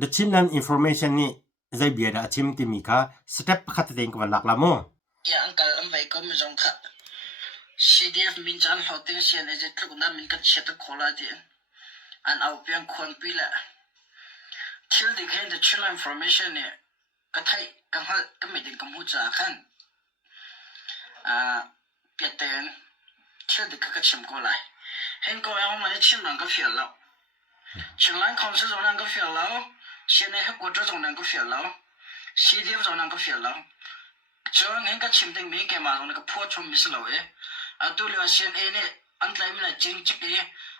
the Chinland Information นี่ใจเบียดอาชิมที่มีค่ะ step ขัดเองกับหลักละมั้งอย่างอังกฤษอันไว้ก็ไม่จงค่ะ CDF มินจันเขาติ้งเสียนไอ้เจ้าทุกนั้นมินก็เช็ดโคลาเดียนอันเอาเพียงคนปีละที่เด็กเห็น the Chinland Information เนี่ยก็ไทยก็ฮัลก็ไม่ถึงกับหูจ่าขันเปลี่ยนเต็นที่เด็กก็ชิมก็ไล่เห็นก็ยังมันชิมนั่งก็เฟี้ยวแล้วชิมนั่งคอนเสิร์ตนั่งก็เฟี้ยวแล้วเสียนให้กวาดจงนั่งก็เฟี้ยวแล้ว CDF จงนั่งก็เฟี้ยวแล้วจนเห็นก็ชิมตั้งมีแกมาตรงนั้นก็พูดชมมิสลาวตัวเลี้ยเสียนเนี่ยอันไลน์มันจริงจิก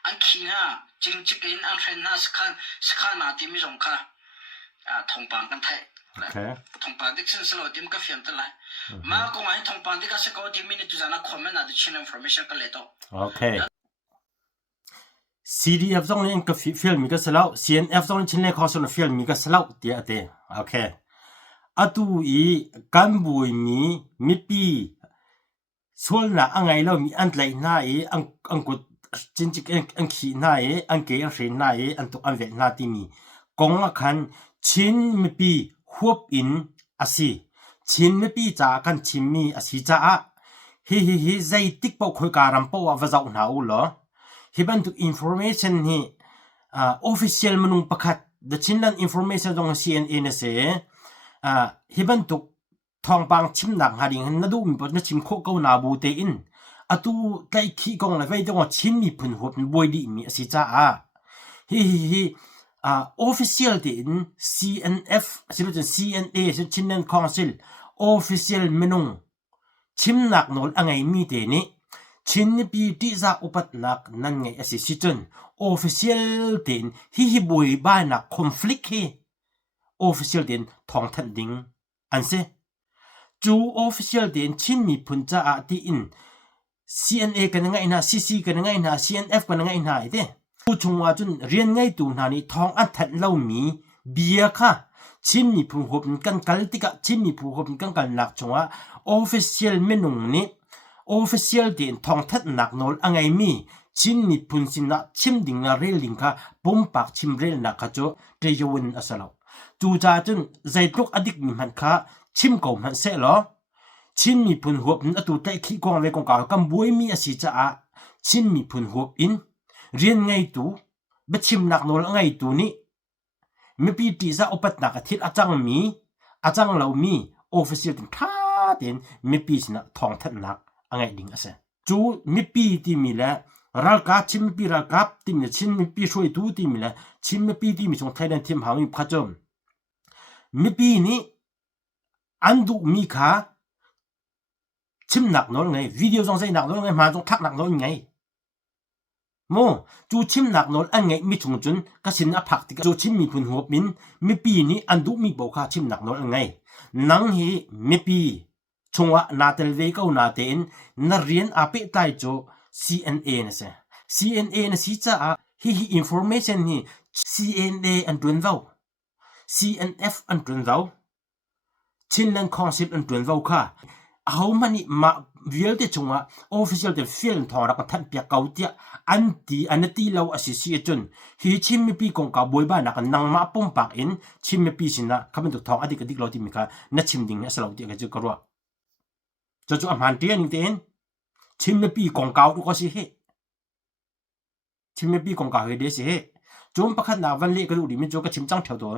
อันขี้หน้าจริงจิกอันเฟนหน้าสขันนาที่มีจงค่ะทองปังกันไทยทองปังที่ฉันสลาวที่มันก็เฟี้ยวตั้งเลยมาก็มาให้ทองปังที่ก็สกาวที่มีนี่ตัวนั้นคอมเมนต์อะไรChinland Information ก็เลยต่อโอเค CDF ตรงนี้ก็ฟิลมีก็สลาว CNF ตรงนี้Chinlandข้อสรุปฟิลมีก็สลาวเดียเตโอเคตัวอีกันบุยมีปีส่วนละอันไงเรามีอันไหนหน้าอันกดจริงๆอันขี้หน้าอันเกย์อันเสียหน้าอันตุกอันเวทหน้าที่มีกงคันชินมีปีหัวอินอาศัยชินมีปีจากกันชิมมีอาศัยจ้าฮิใจติ๊กปอกคุยการัมปว่าว่าจะอุณหาอุลฮิบันตุก information นี่official มนุษย์ประคัด the Chinland Information ตรง CNN เนี่ยเสียฮิบันตุกทองปังชิมหนักหาดิ่งนั่นดูมีปนชิมโคเกาหนาบูเตอินตูไก่ขี้กงเลยไว้ตรงชิมมีพุ่นหัวเป็นบวยดีมีสิจ้าฮิofficial เตอิน CNF สิรู้จัก CNA สิชินนันคอนซิล official มนุษย์ชิมหนักนอลอังไงมีเตนี่ชินปีที่จะอุปนักนั่นไงสิจน official เตอินฮิบวยบ้านนัก conflict เฮ official เตอินทองทันดิ่งอันเซ่จู official เด่นชินมีพุ่นจ้าที่อิน CNA กันยังไงนะ CC กันยังไงนะ CNF กันยังไงนะเด้ผู้ชงว่าจนเรียนไงตัวนานี่ทองอันทัดเล่ามีเบียค่ะชินมีพุ่นหัวเป็นกันกัลติกะชินมีพุ่นหัวเป็นกันกันหนักชงว่า official เมนุงนี่ official เด่นทองทัดหนักนอลอังไงมีชินมีพุ่นสินะชิมดิ่งนาเรลิงค่ะปุ่มปากชิมเรลนักขจโจเรียวินอัสลาวจูจ้าจนใจตุกอดิกมีมันค่ะชิมกมันเสร็จแล้วชินมีพุ่นหัวอินตัวแต่ขี้กองเลยกองกากำบวยมีอาศัยจ้าชินมีพุ่นหัวอินเรียนไงตัวเบ็ดชิมหนักนอลไงตัวนี้ไม่ปีที่จะอุปนักทิศอาจารย์มีอาจารย์เรามีออฟฟิเชียลถึงท่าเด่นไม่ปีสินะทองทัดหนักไงดิ่งอาศัยจูไม่ปีที่มีแล้วรักกับชิมไม่ปีรักกับที่มีชินไม่ปีช่วยตัวที่มีแล้วชินไม่ปีที่มีช่วงไทยแลนด์ทีมหามีพัฒน์ไม่ปีนี้อันดูมีค่ะชิมหนักน้อยไงวิดีโอส่งใส่หนักน้อยไงมาส่งทักหนักน้อยไงโมจูชิมหนักน้อยอันไงมีชงจุนก็ชินอภักติกจูชิมมีพุ่นหัวมินมีปีนี้อันดูมีบอกค่ะชิมหนักน้อยไงนังฮีมีปีชงว่านาเตลเวก็นาเตนนาเรียนอาเปตายโจ CNA นะเส CNA นะสิจ้าฮีinformation ฮี CNA อันตุนเว้า CNF อันตุนเว้าChinland concept อันตัวเราค่ะเอามันนี่มาวิลเดชงว่า official เดฟิลทองรักทันเปียกเอาเดียอันที่เราอาศัยจนฮีชิมมีปีกงกาบวยบ้านนักนังมาปุ่มปากอินชิมมีปีสินะข้าเป็นตัวทองอดีตเราที่มีค่ะนัดชิมดิ่งเนี่ยสลาวเดียกันจะกลัวจู่ๆอาหารเตียนนี่เต็นชิมมีปีกงกาดูก็สิเฮชิมมีปีกงกาเฮเดสิเฮจงประคันนาวันเล็กก็ดูดิมิจูก็ชิมจังเท่าตัว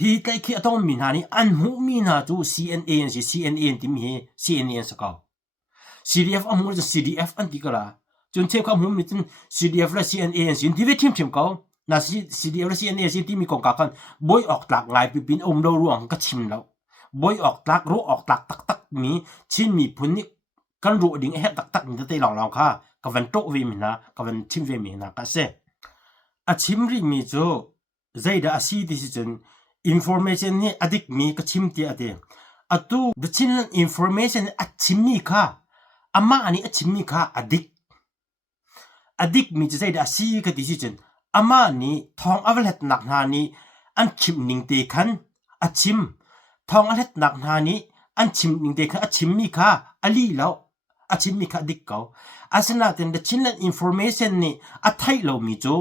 ฮีไก่ขี้ต้องมีนานี่อันหูมีนาจู CNA สิ CNA ที่มี CNA สกาว CDF อันหูจะ CDF อันที่กระจนเชื่อความหูมีจน CDF และ CNA สิที่เวทีมเชื่อมเขาน่า CDF และ CNA สิที่มีกองกันบอยออกหลักไงปีบินอมดาวรวงก็ชิมแล้วบอยออกหลักรู้ออกหลักตักมีชินมีพุ่นนี่กันรู้ดิ่งเฮ็ดตักนี่จะได้ลองค่ะกับวันโตเวมินะกับวันชิมเวมินะก็เซ่อาชิมริมีจูใจได้อาศัยที่จนinformation นี่อดีตมีก็ชิมที่อดีตตัว the Chinland information อชิมมีค่ะอามาอันนี้อชิมมีค่ะอดีตมีจะใช้ได้อาศัยก็ที่จนอามาอันนี้ทองอเวลหนักนานี้อันชิมนิ่งเตคันอชิมทองอเวลหนักนานี้อันชิมนิ่งเตคันอชิมมีค่ะอลีแล้วอชิมมีค่ะดิกเขาอาศัยนั่น the Chinland information นี่อไทยเรามีจู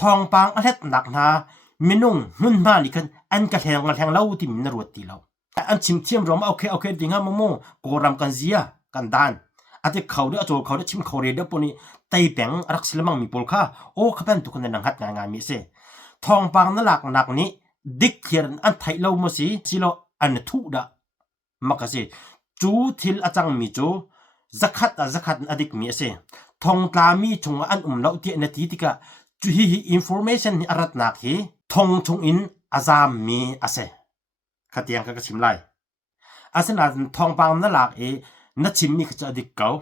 ทองปางอเวลหนักนา มินุ่งหุ่นมาลิกันอันกะแหงกะแหงเล่าที่มินรวดตีเล่าอันชิมเทียมรอมโอเคดิ่งฮะโมโกรำกันเสียกันดานอาทิเขาเดือดโจเขาเดือชิมเขาเรียดปนี่ไตแปงรักสิลมังมีปอลค่ะโอ้ขบันทุกคนในนังหัดงานมีเสทองปังนั่นหลักหนักนี้ดิกเขียนอันไทยเล่ามาสิเราอันทุดะมักสิจูทิลอาจังมีจูzakat adik mi ase thong tla mi chung an lau ti na ti tika chu hi information ni arat nak hi thong chung in azam mi ase khatiang ka chim lai asena thong pang na lak e na chim mi kha adik kau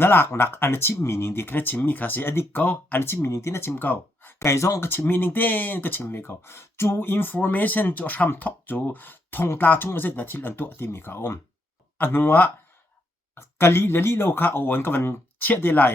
na lak nak an chim meaning dik na chim mi kha se adik kau an chim meaning ti na chim kau kai zong ka chim meaning ten ka chim mi kau chu information chu sham thok chu thong tla chung ase na thil an tu ti mi ka anua kali lali lo kha on ka van che de lai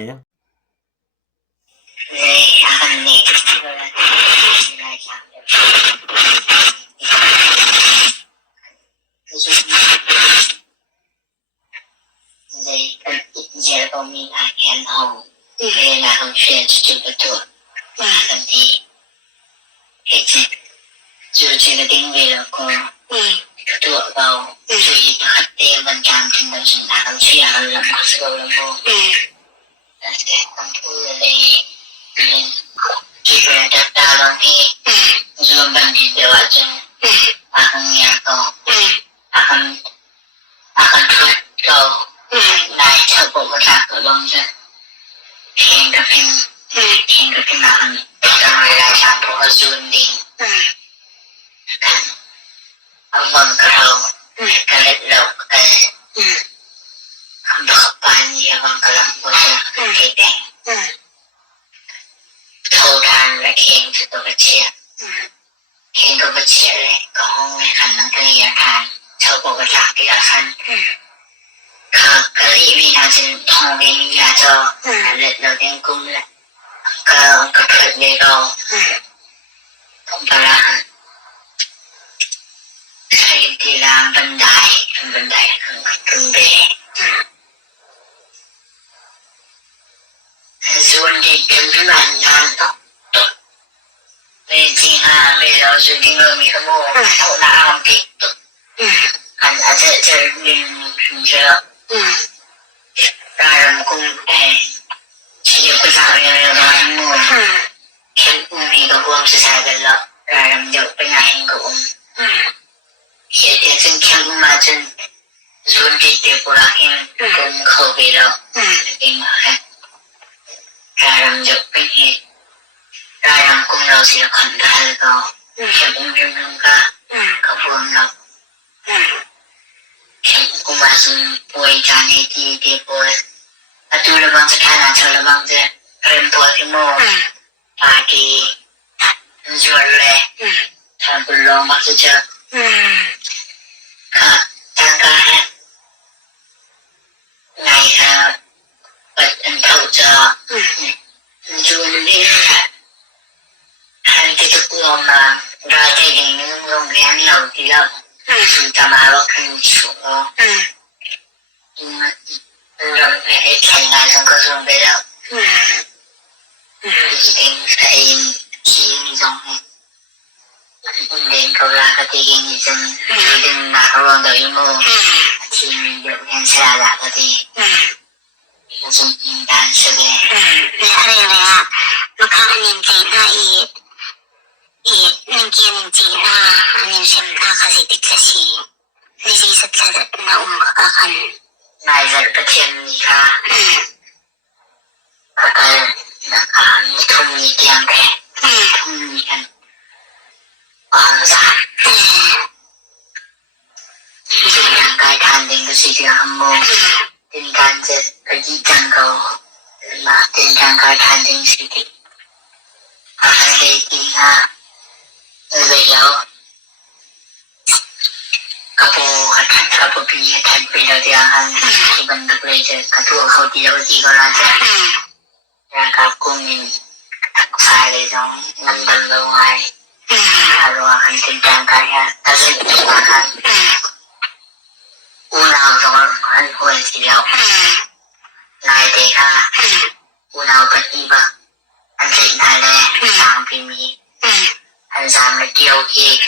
anh giảm là tiêu khi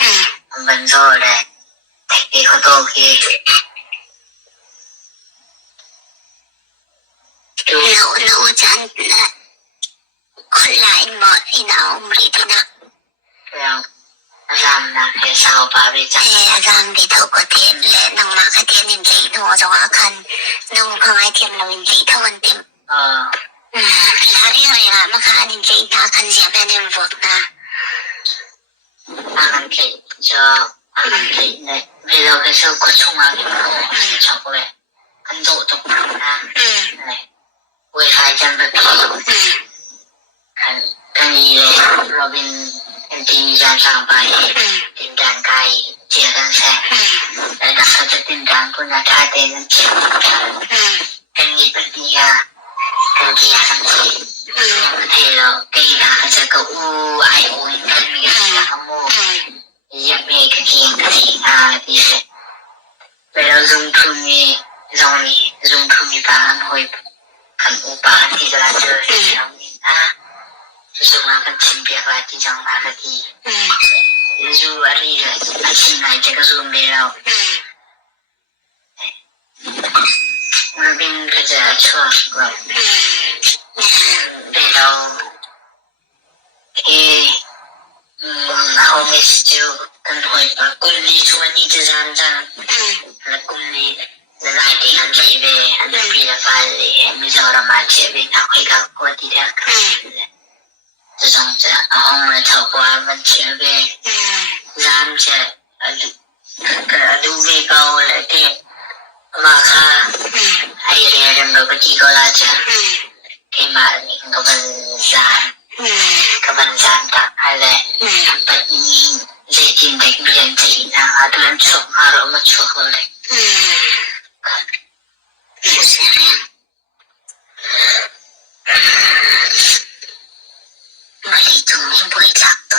vẫn rồi đấy thạch đi có tô khi nấu chánคนหลายหมดที่เราไม่ที่นักแล้วรำนะเสาป่าไปจังรำที่เท่ากับเทียนและน้องมาคเทียนนินจีนัวจะว่าคันน้องพังไอเทียนเรานินจีเท่าวันเต็มแล้วเรื่องอะไรล่ะมาค่ะนินจีน่าคันเสียเป็นเรื่องฟกนะอาคันเกยจะอาคันเกยเนี่ยเวลาเราจะก็ช่วงอะไรก็ชอบเลยคันโตตกน้ำนะเวลาจำไปพี่kan ile Robin inti jan sampai tindan kai jiran sa dan satu tindan pun ada dengan kan ni berdia kerja hello kaya aja ke ai oi kan ni kamu ya me ke kian ke di pero zoom thumi ba hoi kan upa ti jala Zoom akan simpiak lagi jangan ada di Zoom hari lagi naik jaga Zoom belau Robin kerja cuak belau home is still kan hoi pa kumli cuma ni jalan ada kumli lai dengan jibe ada pila pale misalnya macam be nak kau ikut kau tidak这种这红的头瓜们前边染着个路边高的店马卡还有人那个几个来着给买那个文山打开来把你这进的面积然后都能冲啊那么出回来是这样我里头也不会长多